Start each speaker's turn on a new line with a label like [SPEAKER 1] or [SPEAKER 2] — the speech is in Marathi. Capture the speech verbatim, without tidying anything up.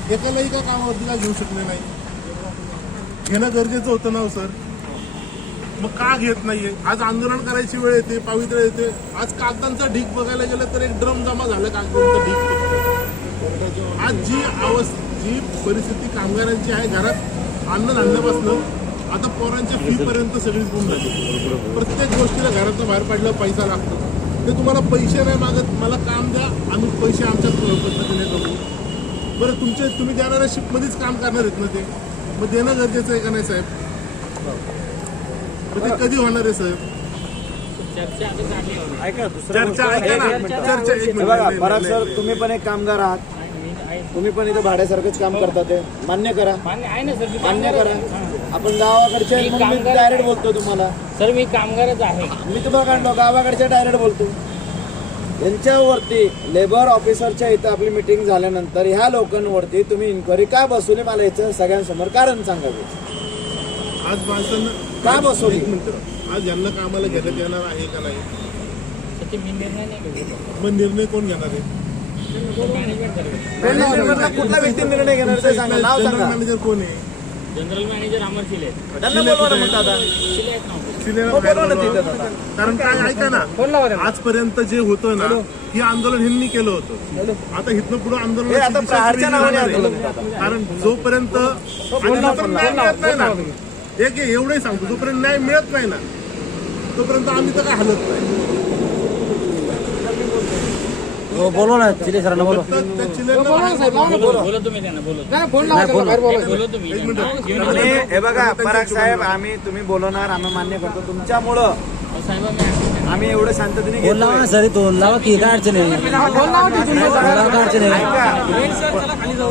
[SPEAKER 1] एकालाही का कामावरती का घेऊ शकले नाही? घेणं गरजेचं होतं ना सर. मग का घेत नाहीये? आज आंदोलन करायची वेळ येते, पावित्र्य येते. आज कागदांचा ढीक बघायला गेलं तर एक ड्रम जमा झाला कागदांचा ढीक. आज जी अवस्था जी परिस्थिती कामगारांची आहे, घरात अन्नधान्यापासून आता पोरांच्या फी पर्यंत सगळीच गुण झाली. प्रत्येक गोष्टीला घरातून बाहेर पडलं पैसा लागतो. ते तुम्हाला पैसे नाही मागत, मला काम द्या, आम्ही पैसे आमच्याच पद्धतीने करू. बरं, तुमचे तुम्ही देणाऱ्या शिफ्टमध्येच काम करणार आहेत ना ते, मग देणं गरजेचं आहे का नाही साहेब? मग ते कधी होणार आहे साहेब?
[SPEAKER 2] चर्चा
[SPEAKER 1] ऐका ना, चर्चा एक मिनिट.
[SPEAKER 3] बरं सर, तुम्ही पण एक कामगार आहात, तुम्ही पण इथं भाड्यासारखंच काम करता, ते मान्य करा.
[SPEAKER 2] आहे ना सर,
[SPEAKER 3] मान्य करा. आपण गावाकडच्या मी डायरेक्ट बोलतो तुम्हाला.
[SPEAKER 2] सर मी कामगारच आहे.
[SPEAKER 3] मी तुम्हाला काढलो गावाकडच्या डायरेक्ट बोलतो. यांच्यावरती लेबर ऑफिसरच्या इथं आपली मिटिंग झाल्यानंतर ह्या लोकांवरती तुम्ही इन्क्वायरी का बसवली, मला याचं सगळ्यांसमोर कारण सांगावे.
[SPEAKER 1] आज माणसांना
[SPEAKER 3] का बसवली?
[SPEAKER 1] आज यांना कामाला घेण्यात येणार आहे का नाही?
[SPEAKER 2] मी निर्णय नाही घेतो.
[SPEAKER 1] मग निर्णय कोण घेणार आहे?
[SPEAKER 3] कुठला व्यक्ती निर्णय घेणार ते सांगा, नाव
[SPEAKER 1] जनरल
[SPEAKER 3] सांगा.
[SPEAKER 1] मॅनेजर कोण आहे?
[SPEAKER 2] जनरल मॅनेजर अमर शिले.
[SPEAKER 3] त्यांना बोलवा ना मग दादा.
[SPEAKER 2] शिले आहेत ना.
[SPEAKER 1] शिलेला
[SPEAKER 3] हो,
[SPEAKER 1] बाहेर
[SPEAKER 3] बोलवा ना
[SPEAKER 1] बोलवा.
[SPEAKER 3] तिथं दादा.
[SPEAKER 1] कारण काय, ऐका ना, आजपर्यंत जे होतं ना, हे आंदोलन ह्यांनी केलं होतं. आता इथनं पुढे
[SPEAKER 3] हे
[SPEAKER 1] आंदोलन
[SPEAKER 3] आता प्रहारच्या नावाने आंदोलन करतात.
[SPEAKER 1] कारण जोपर्यंत आणि जोपर्यंत न्याय मिळत नाही ना, एक एवढंही सांगतो, जोपर्यंत न्याय मिळत नाही ना तोपर्यंत आम्ही तर काय हलत नाही.
[SPEAKER 3] बोलो ना चिले सरांना बोलो.
[SPEAKER 1] तर त्या चिलेला बाहेर बोलवा.
[SPEAKER 2] बोला तुम्ही त्यांना बोलत बोला तुम्ही.
[SPEAKER 1] एक मिनिट.
[SPEAKER 3] आणि हे बघा पराग साहेब, आम्ही तुम्ही बोलवणार, आम्ही मान्य करतो. तुमच्यामुळं
[SPEAKER 2] साहेब आम्ही
[SPEAKER 3] आम्ही एवढं शांततेने
[SPEAKER 4] बोल लावा ना सर, तो लावा की काय अडचण आहे? बोल लावा की, काय अडचण आहे?
[SPEAKER 3] ऐका.